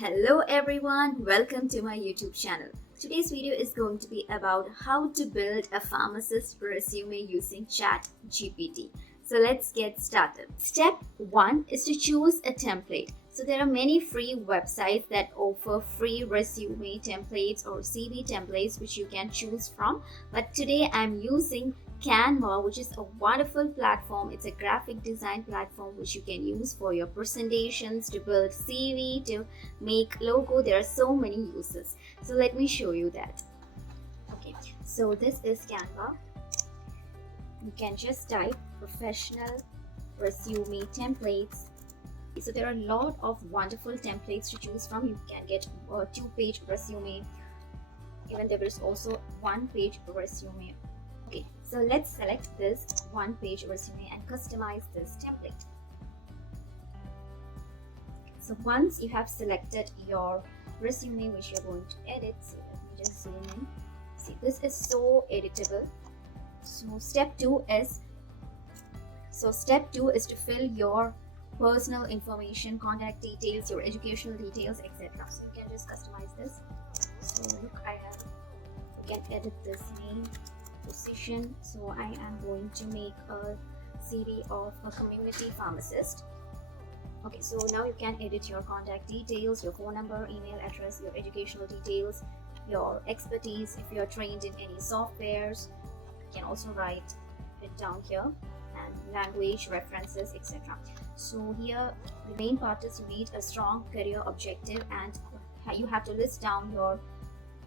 Hello everyone, welcome to my YouTube channel. Today's video is going to be about how to build a pharmacist resume using ChatGPT. So let's get started. Step 1 is to choose a template. So there are many free websites that offer free resume templates or CV templates which you can choose from. But today I'm using Canva, which is a wonderful platform. It's a graphic design platform which you can use for your presentations, to build CV, to make logo. There are so many uses. So let me show you that. Okay, so this is Canva. You can just type professional resume templates. So there are a lot of wonderful templates to choose from. You can get a 2-page resume. Even there is also 1-page resume. Okay, so let's select this 1-page resume and customize this template. So once you have selected your resume which you're going to edit, so let me just zoom in. See, this is so editable. So step 2 is to fill your personal information, contact details, your educational details, etc. So you can just customize this. So look, you can edit this name, position. So I am going to make a CV of a community pharmacist. Okay, so now you can edit your contact details, your phone number, email address, your educational details, your expertise. If you are trained in any softwares, you can also write it down here, and language, references, etc. So here the main part is you need a strong career objective, and you have to list down your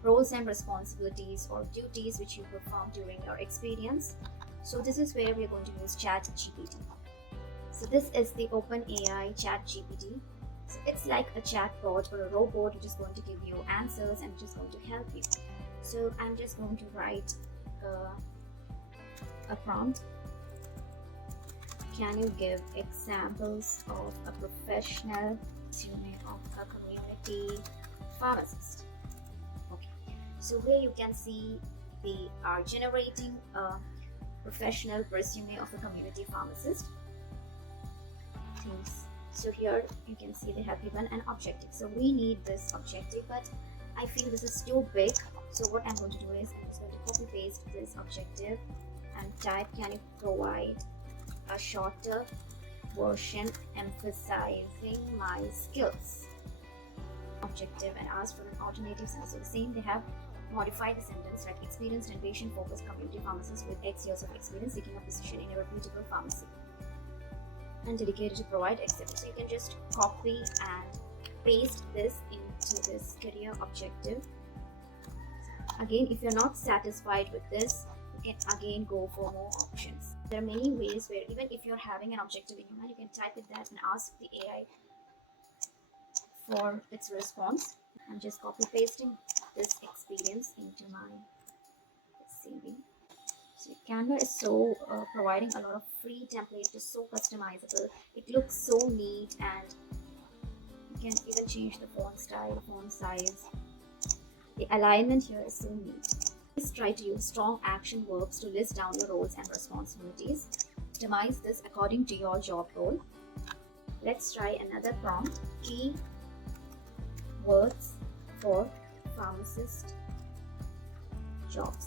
roles and responsibilities or duties which you perform during your experience. So this is where we're going to use ChatGPT. So this is the OpenAI ChatGPT. So it's like a chatbot or a robot which is going to give you answers and which is going to help you. So I'm just going to write a prompt. Can you give examples of a professional resume of a community pharmacist? Okay, so here you can see they are generating a professional resume of a community pharmacist. So here you can see they have given an objective. So we need this objective, but I feel this is too big. So what I'm going to do is I'm just going to copy paste this objective and type, can you provide a shorter version emphasizing my skills? Objective, and ask for an alternative sentence. So the same, they have modified the sentence like experienced and patient focused community pharmacist with X years of experience seeking a position in a reputable pharmacy and dedicated to provide etc. So you can just copy and paste this into this career objective. Again, if you're not satisfied with this, you can again go for more options. There are many ways where even if you're having an objective in your mind, you can type it that and ask the AI for its response. I'm just copy pasting this experience into my CV. So Canva is so providing a lot of free templates. It's so customizable. It looks so neat, and you can even change the font style, font size. The alignment here is so neat. Please try to use strong action verbs to list down your roles and responsibilities. Customize this according to your job role. Let's try another prompt. Key words for pharmacist jobs.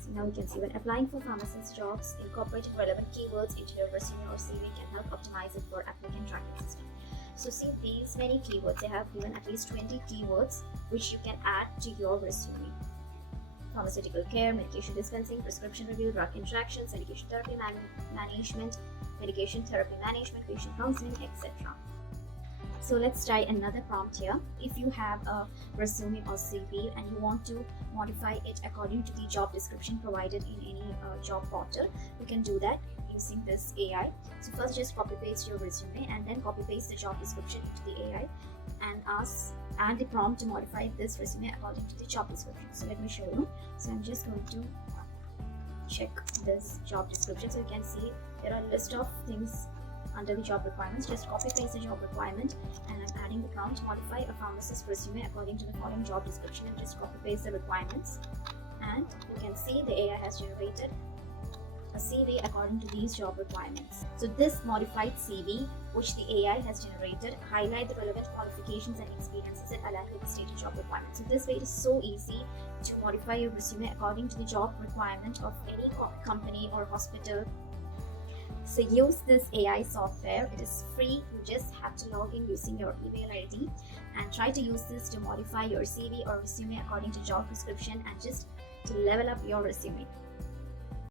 So now you can see when applying for pharmacist jobs, incorporating relevant keywords into your resume or CV can help optimize it for applicant tracking system. So see these many keywords, they have given at least 20 keywords which you can add to your resume. Pharmaceutical care, medication dispensing, prescription review, drug interactions, medication therapy management, medication therapy management, patient counseling, etc. So let's try another prompt here. If you have a resume or CV and you want to modify it according to the job description provided in any job portal, you can do that using this AI. So first just copy paste your resume and then copy paste the job description into the AI and add the prompt to modify this resume according to the job description. So let me show you. So I'm just going to check this job description. So you can see there are a list of things under the job requirements. Just copy paste the job requirement and I'm adding the prompt to modify a pharmacist resume according to the following job description, and just copy paste the requirements, and you can see the AI has generated a CV according to these job requirements. So this modified CV, which the AI has generated, highlight the relevant qualifications and experiences that align with the stated job requirements. So this way it is so easy to modify your resume according to the job requirement of any company or hospital. So use this AI software. It is free. You just have to log in using your email ID and try to use this to modify your CV or resume according to job description and just to level up your resume.